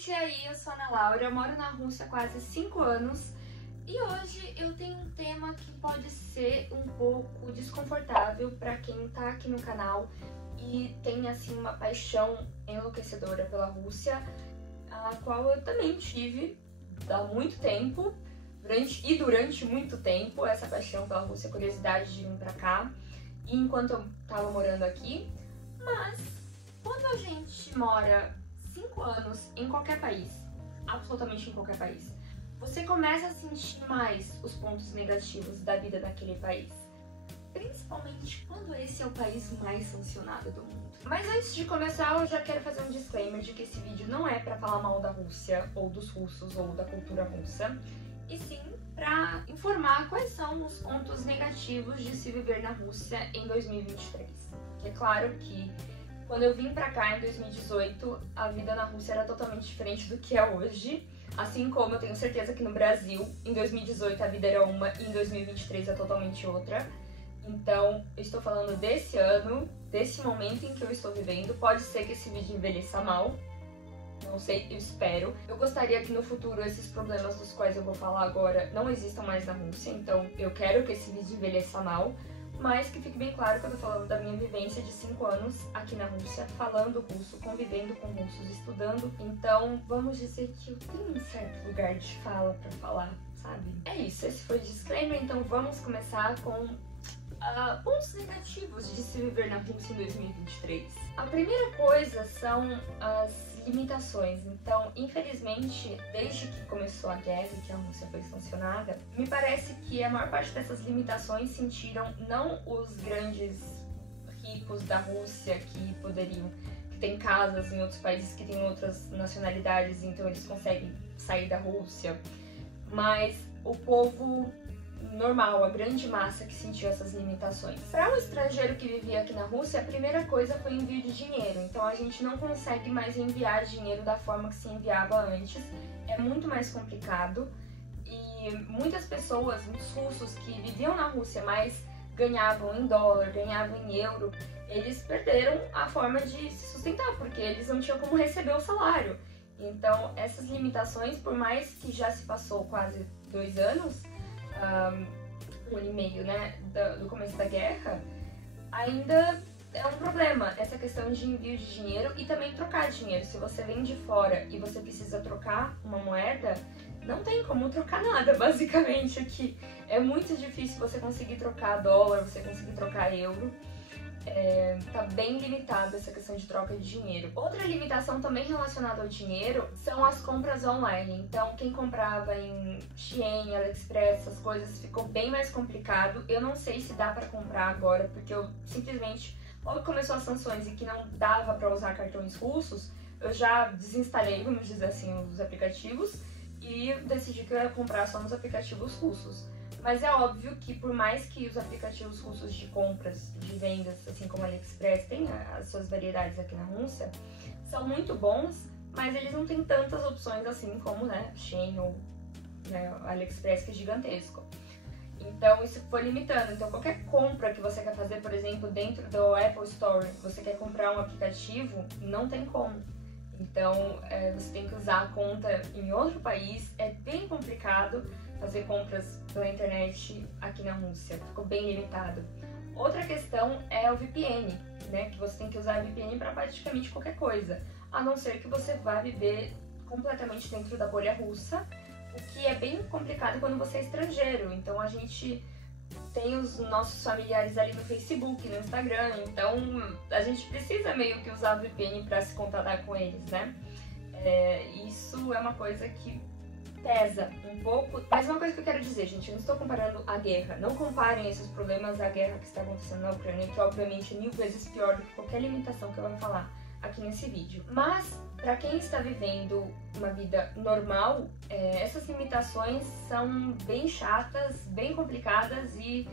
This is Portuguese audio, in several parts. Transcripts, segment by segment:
gente, e aí? Eu sou a Ana Laura, eu moro na Rússia há quase 5 anos e hoje eu tenho um tema que pode ser um pouco desconfortável para quem tá aqui no canal e tem assim uma paixão enlouquecedora pela Rússia, a qual eu também tive há muito tempo, durante muito tempo, essa paixão pela Rússia, a curiosidade de vir pra cá, e enquanto eu tava morando aqui. Mas quando a gente mora 5 anos em qualquer país, absolutamente em qualquer país, você começa a sentir mais os pontos negativos da vida daquele país. Principalmente quando esse é o país mais sancionado do mundo. Mas antes de começar, eu já quero fazer um disclaimer de que esse vídeo não é pra falar mal da Rússia, ou dos russos, ou da cultura russa, e sim pra informar quais são os pontos negativos de se viver na Rússia em 2023. É claro que quando eu vim pra cá em 2018, a vida na Rússia era totalmente diferente do que é hoje. Assim como eu tenho certeza que no Brasil, em 2018 a vida era uma e em 2023 é totalmente outra. Então, eu estou falando desse ano, desse momento em que eu estou vivendo. Pode ser que esse vídeo envelheça mal, não sei, eu espero. Eu gostaria que no futuro esses problemas dos quais eu vou falar agora não existam mais na Rússia, então eu quero que esse vídeo envelheça mal. Mas que fique bem claro que eu tô falando da minha vivência de 5 anos aqui na Rússia, falando russo, convivendo com russos, estudando. Então, vamos dizer que eu tenho um certo lugar de fala pra falar, sabe? É isso, esse foi o disclaimer, então vamos começar com pontos negativos de se viver na Rússia em 2023. A primeira coisa são as limitações. Então, infelizmente, desde que começou a guerra e que a Rússia foi sancionada, me parece que a maior parte dessas limitações sentiram não os grandes ricos da Rússia que têm casas em outros países, que têm outras nacionalidades, então eles conseguem sair da Rússia, mas o povo normal, a grande massa que sentiu essas limitações. Para um estrangeiro que vivia aqui na Rússia, a primeira coisa foi o envio de dinheiro. Então a gente não consegue mais enviar dinheiro da forma que se enviava antes. É muito mais complicado e muitas pessoas, muitos russos que viviam na Rússia, mas ganhavam em dólar, ganhavam em euro, eles perderam a forma de se sustentar, porque eles não tinham como receber o salário. Então essas limitações, por mais que já se passou quase 2 anos, 1 ano e meio, né, do começo da guerra, ainda é um problema essa questão de envio de dinheiro e também trocar dinheiro. Se você vem de fora e você precisa trocar uma moeda, não tem como trocar nada, basicamente, aqui. É muito difícil você conseguir trocar dólar, você conseguir trocar euro. Tá bem limitada essa questão de troca de dinheiro. Outra limitação também relacionada ao dinheiro são as compras online. Então, quem comprava em Shein, AliExpress, essas coisas, ficou bem mais complicado. Eu não sei se dá pra comprar agora, porque eu simplesmente, logo que começou as sanções e que não dava pra usar cartões russos, eu já desinstalei, vamos dizer assim, os aplicativos e decidi que eu ia comprar só nos aplicativos russos. Mas é óbvio que por mais que os aplicativos russos de compras, de vendas, assim como a AliExpress, tem as suas variedades aqui na Rússia, são muito bons, mas eles não têm tantas opções assim como, né, Shein ou, né, AliExpress, que é gigantesco. Então isso foi limitando. Então qualquer compra que você quer fazer, por exemplo, dentro do Apple Store, você quer comprar um aplicativo, não tem como. Então você tem que usar a conta em outro país, é bem complicado fazer compras pela internet aqui na Rússia, ficou bem limitado. Outra questão é o VPN, né, que você tem que usar VPN para praticamente qualquer coisa, a não ser que você vá viver completamente dentro da bolha russa, o que é bem complicado quando você é estrangeiro. Então a gente tem os nossos familiares ali no Facebook, no Instagram, então a gente precisa meio que usar o VPN para se contatar com eles, né? Isso é uma coisa que pesa um pouco, mas uma coisa que eu quero dizer, gente, eu não estou comparando a guerra, não comparem esses problemas à guerra que está acontecendo na Ucrânia, que obviamente é 1000 vezes pior do que qualquer limitação que eu vou falar aqui nesse vídeo. Mas, para quem está vivendo uma vida normal, essas limitações são bem chatas, bem complicadas e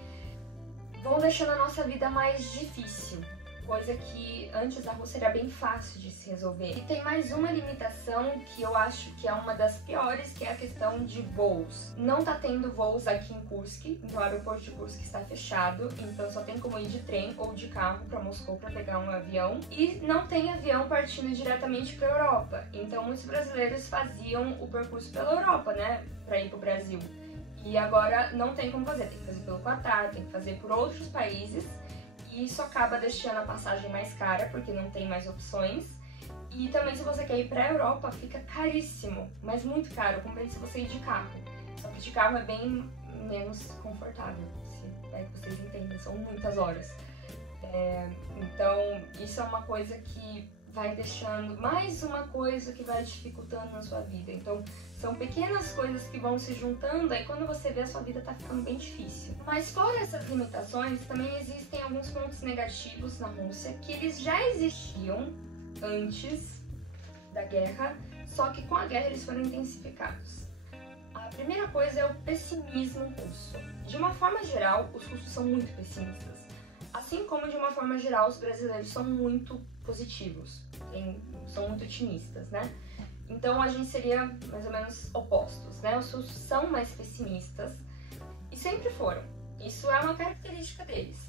vão deixando a nossa vida mais difícil. coisa que antes a Rússia era bem fácil de se resolver. E tem mais uma limitação que eu acho que é uma das piores, que é a questão de voos. Não tá tendo voos aqui em Kursk, então o aeroporto de Kursk está fechado, então só tem como ir de trem ou de carro para Moscou para pegar um avião. E não tem avião partindo diretamente para a Europa, então muitos brasileiros faziam o percurso pela Europa, né, para ir pro Brasil. E agora não tem como fazer, tem que fazer pelo Qatar, tem que fazer por outros países. E isso acaba deixando a passagem mais cara, porque não tem mais opções. E também se você quer ir pra Europa, fica caríssimo, mas muito caro, comparado se você ir de carro. Só que de carro é bem menos confortável, se é que vocês entendem, são muitas horas. Então isso é uma coisa que vai deixando, mais uma coisa que vai dificultando na sua vida. Então são pequenas coisas que vão se juntando, aí quando você vê, a sua vida tá ficando bem difícil. Mas fora essas limitações, também existem alguns pontos negativos na Rússia, que eles já existiam antes da guerra, só que com a guerra eles foram intensificados. A primeira coisa é o pessimismo russo. De uma forma geral, os russos são muito pessimistas. Assim como, de uma forma geral, os brasileiros são muito positivos, são muito otimistas, né? Então a gente seria mais ou menos opostos, né? Os russos são mais pessimistas e sempre foram. Isso é uma característica deles.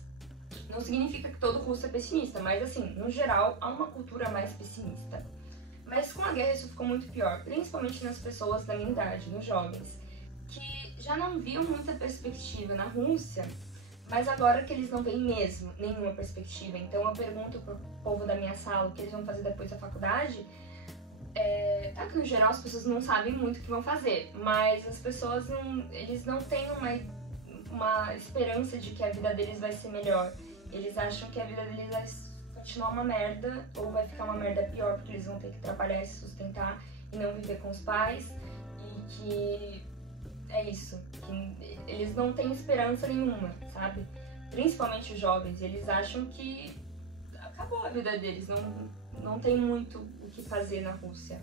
Não significa que todo russo é pessimista, mas assim, no geral, há uma cultura mais pessimista. Mas com a guerra isso ficou muito pior, principalmente nas pessoas da minha idade, nos jovens, que já não viam muita perspectiva na Rússia, mas agora que eles não veem mesmo nenhuma perspectiva. Então eu pergunto pro povo da minha sala o que eles vão fazer depois da faculdade. Tá que no geral as pessoas não sabem muito o que vão fazer, mas as pessoas eles não têm uma esperança de que a vida deles vai ser melhor. Eles acham que a vida deles vai continuar uma merda, ou vai ficar uma merda pior, porque eles vão ter que trabalhar e se sustentar e não viver com os pais, e que é isso, que eles não têm esperança nenhuma, sabe? Principalmente os jovens, eles acham que acabou a vida deles, não tem muito o que fazer na Rússia,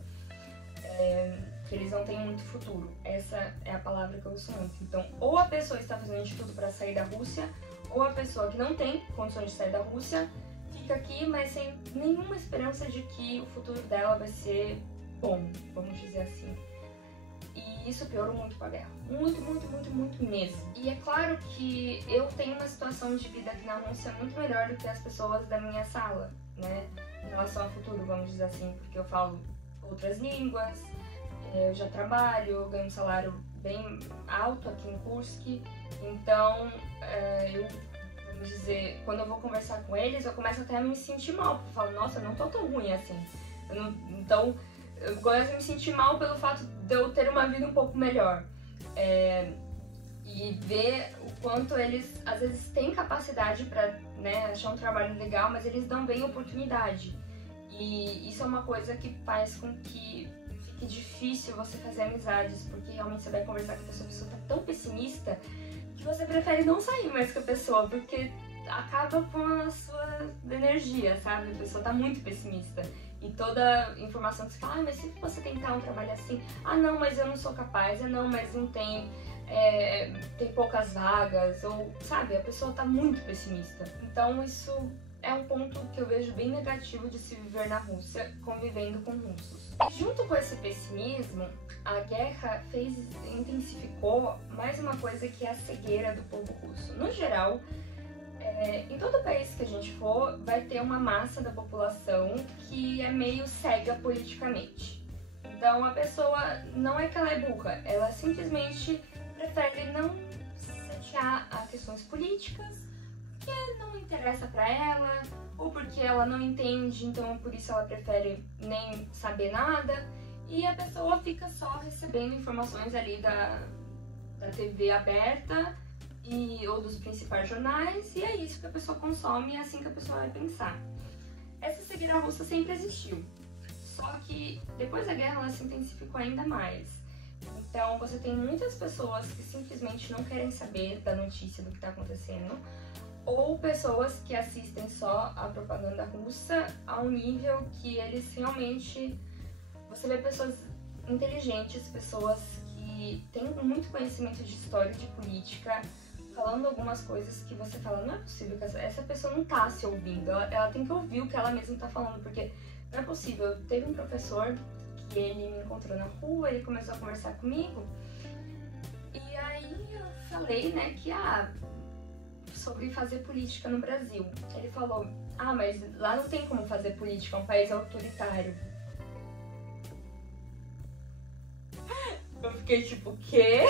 que eles não têm muito futuro. Essa é a palavra que eu uso muito. Então, ou a pessoa está fazendo de tudo para sair da Rússia, ou a pessoa que não tem condições de sair da Rússia fica aqui, mas sem nenhuma esperança de que o futuro dela vai ser bom, vamos dizer assim. E isso piorou muito com a guerra. Muito, muito, muito, muito mesmo. E é claro que eu tenho uma situação de vida aqui na Rússia muito melhor do que as pessoas da minha sala, né? Em relação ao futuro, vamos dizer assim, porque eu falo outras línguas, eu já trabalho, eu ganho um salário bem alto aqui em Kursk, então vamos dizer, quando eu vou conversar com eles, eu começo até a me sentir mal, porque eu falo, nossa, eu não tô tão ruim assim. Então, eu começo a me sentir mal pelo fato de eu ter uma vida um pouco melhor. E ver o quanto eles, às vezes, têm capacidade para, né, achar um trabalho legal, mas eles não veem oportunidade. E isso é uma coisa que faz com que fique difícil você fazer amizades, porque realmente você vai conversar com a pessoa tá tão pessimista que você prefere não sair mais com a pessoa, porque acaba com a sua energia, sabe? A pessoa tá muito pessimista. E toda informação que você fala, mas se você tentar um trabalho assim, não, mas eu não sou capaz, não, mas não tem, tem poucas vagas, ou, sabe, a pessoa tá muito pessimista. Então isso é um ponto que eu vejo bem negativo de se viver na Rússia, convivendo com russos. E junto com esse pessimismo, a guerra intensificou mais uma coisa, que é a cegueira do povo russo. No geral, em todo país que a gente for, vai ter uma massa da população que é meio cega politicamente. Então a pessoa não é que ela é burra, ela simplesmente prefere não se chatear a questões políticas, porque não interessa pra ela, ou porque ela não entende, então por isso ela prefere nem saber nada, e a pessoa fica só recebendo informações ali da TV aberta, ou dos principais jornais, e é isso que a pessoa consome, e é assim que a pessoa vai pensar. Essa cegueira russa sempre existiu, só que depois da guerra ela se intensificou ainda mais. Então você tem muitas pessoas que simplesmente não querem saber da notícia do que está acontecendo, ou pessoas que assistem só a propaganda russa a um nível que eles realmente... Você vê pessoas inteligentes, pessoas que têm muito conhecimento de história e de política, falando algumas coisas que você fala, não é possível que essa pessoa não tá se ouvindo, ela tem que ouvir o que ela mesma tá falando, porque não é possível. Teve um professor que ele me encontrou na rua, ele começou a conversar comigo, e aí eu falei, né, que sobre fazer política no Brasil. Ele falou, mas lá não tem como fazer política, é um país autoritário. Eu fiquei tipo, o quê?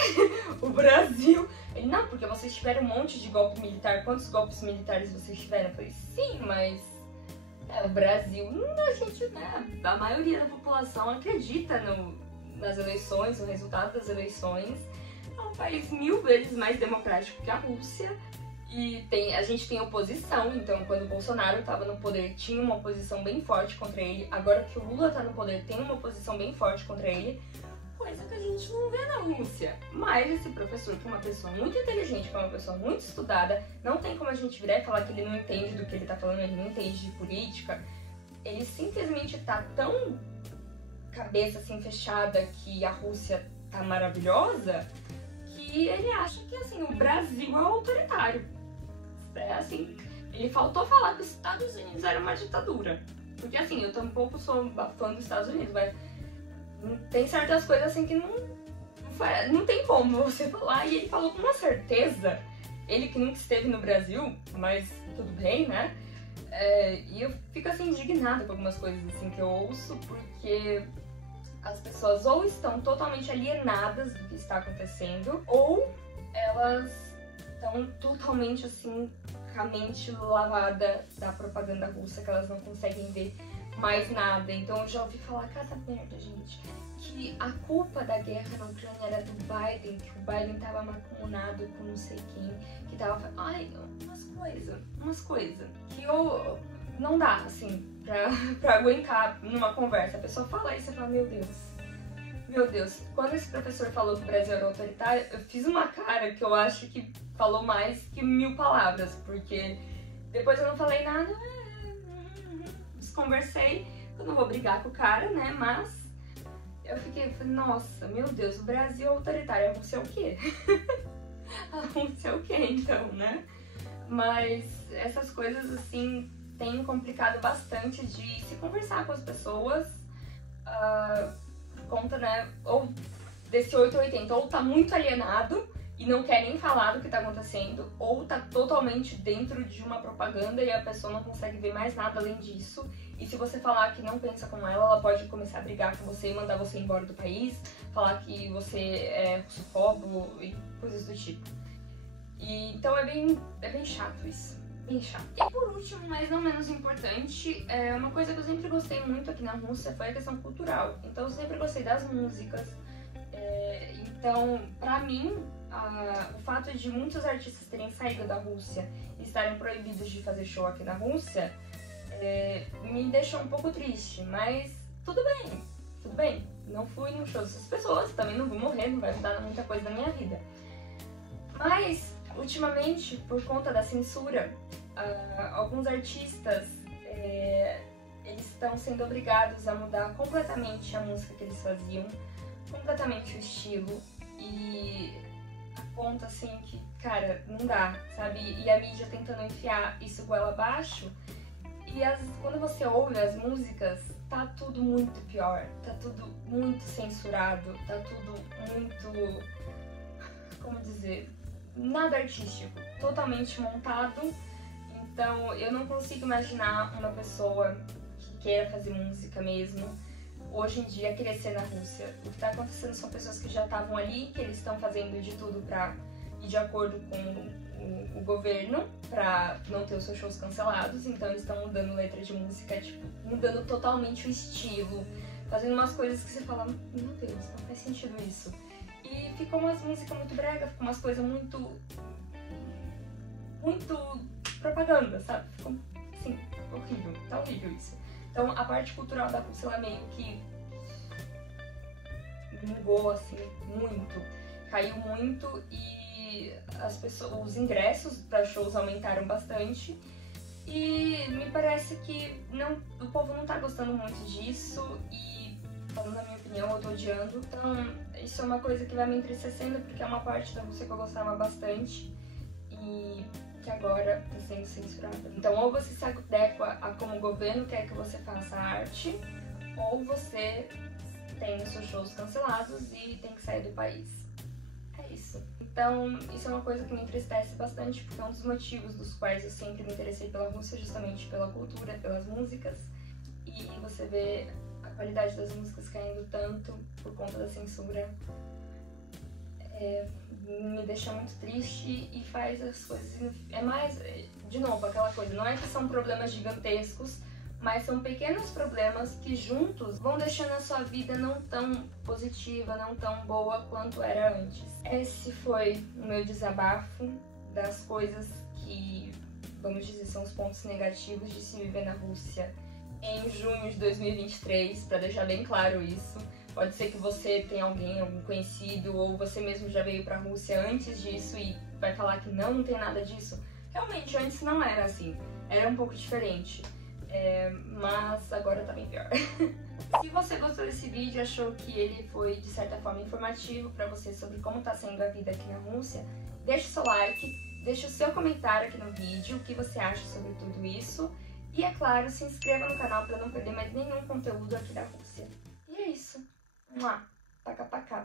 O Brasil? Ele, não, porque vocês tiveram um monte de golpe militar. Quantos golpes militares vocês tiveram? Eu falei, sim, mas o Brasil, a gente, né, a maioria da população acredita nas eleições, no resultado das eleições. É um país 1000 vezes mais democrático que a Rússia. E a gente tem oposição, então quando o Bolsonaro estava no poder tinha uma oposição bem forte contra ele. Agora que o Lula está no poder tem uma oposição bem forte contra ele. Coisa que a gente não vê na Rússia. Mas esse professor, que é uma pessoa muito inteligente, que é uma pessoa muito estudada, não tem como a gente virar e falar que ele não entende do que ele tá falando, ele não entende de política. Ele simplesmente tá tão cabeça assim fechada que a Rússia tá maravilhosa, que ele acha que assim, o Brasil é autoritário. É assim, ele faltou falar que os Estados Unidos era uma ditadura. Porque assim, eu tampouco sou fã dos Estados Unidos, mas tem certas coisas assim que não tem como você falar. E ele falou com uma certeza, ele que nunca esteve no Brasil, mas tudo bem, né? E eu fico assim indignada com algumas coisas assim que eu ouço, porque as pessoas ou estão totalmente alienadas do que está acontecendo, ou elas estão totalmente assim, com a mente lavada da propaganda russa, que elas não conseguem ver mais nada. Então eu já ouvi falar cada merda, gente, que a culpa da guerra na Ucrânia era do Biden, que o Biden tava macumunado com não sei quem, que tava... umas coisas que eu... não dá, assim, pra aguentar numa conversa. A pessoa fala isso e fala, meu Deus. Quando esse professor falou que o Brasil era autoritário, eu fiz uma cara que eu acho que falou mais que 1000 palavras, porque depois eu não falei nada, desconversei, eu não vou brigar com o cara, né, mas eu falei, nossa, meu Deus, o Brasil é autoritário, a Rússia é o quê? A Rússia é o quê, então, né? Mas essas coisas, assim, têm complicado bastante de se conversar com as pessoas, por conta, né, ou desse 880, ou tá muito alienado e não quer nem falar do que tá acontecendo, ou tá totalmente dentro de uma propaganda e a pessoa não consegue ver mais nada além disso. E se você falar que não pensa como ela pode começar a brigar com você e mandar você embora do país, falar que você é russofóbico e coisas do tipo. Então é bem chato isso, bem chato. E por último, mas não menos importante, uma coisa que eu sempre gostei muito aqui na Rússia foi a questão cultural. Então eu sempre gostei das músicas. Então, pra mim, o fato de muitos artistas terem saído da Rússia e estarem proibidos de fazer show aqui na Rússia me deixou um pouco triste, mas tudo bem. Não fui no show dessas pessoas, também não vou morrer, não vai mudar muita coisa na minha vida. Mas, ultimamente, por conta da censura, alguns artistas eles estão sendo obrigados a mudar completamente a música que eles faziam, completamente o estilo, e a ponto assim que, cara, não dá, sabe? E a mídia tentando enfiar isso goela abaixo, e quando você ouve as músicas, tá tudo muito pior, tá tudo muito censurado, tá tudo muito, como dizer, nada artístico, totalmente montado. Então eu não consigo imaginar uma pessoa que queira fazer música mesmo hoje em dia crescer na Rússia. O que está acontecendo são pessoas que já estavam ali, que eles estão fazendo de tudo para ir de acordo com o governo, para não ter os seus shows cancelados. Então eles estão mudando letra de música, tipo, mudando totalmente o estilo, fazendo umas coisas que você fala, meu Deus, não faz sentido isso. E ficou umas músicas muito brega, ficou umas coisas muito propaganda, sabe? Ficou assim, horrível, tá horrível isso. Então a parte cultural da Rússia, ela meio que mudou assim muito, caiu muito, e os ingressos para shows aumentaram bastante, e me parece que o povo não tá gostando muito disso, e falando na minha opinião, eu tô odiando. Então isso é uma coisa que vai me entristecendo, porque é uma parte da Rússia que eu gostava bastante, e que agora está sendo censurada. Então, ou você se adequa a como o governo quer que você faça arte, ou você tem os seus shows cancelados e tem que sair do país. É isso. Então, isso é uma coisa que me entristece bastante, porque é um dos motivos dos quais eu sempre me interessei pela Rússia, justamente pela cultura, pelas músicas. E você vê a qualidade das músicas caindo tanto por conta da censura, me deixa muito triste e faz as coisas... É mais, de novo, aquela coisa, não é que são problemas gigantescos, mas são pequenos problemas que juntos vão deixando a sua vida não tão positiva, não tão boa quanto era antes. Esse foi o meu desabafo das coisas que, vamos dizer, são os pontos negativos de se viver na Rússia em junho de 2023, para deixar bem claro isso. Pode ser que você tenha algum conhecido, ou você mesmo já veio pra Rússia antes disso e vai falar que não tem nada disso. Realmente, antes não era assim, era um pouco diferente, mas agora tá bem pior. Se você gostou desse vídeo, achou que ele foi de certa forma informativo pra você sobre como tá sendo a vida aqui na Rússia, deixa o seu like, deixa o seu comentário aqui no vídeo, o que você acha sobre tudo isso. E é claro, se inscreva no canal para não perder mais nenhum conteúdo aqui da Rússia. E é isso. Pacá, pacá.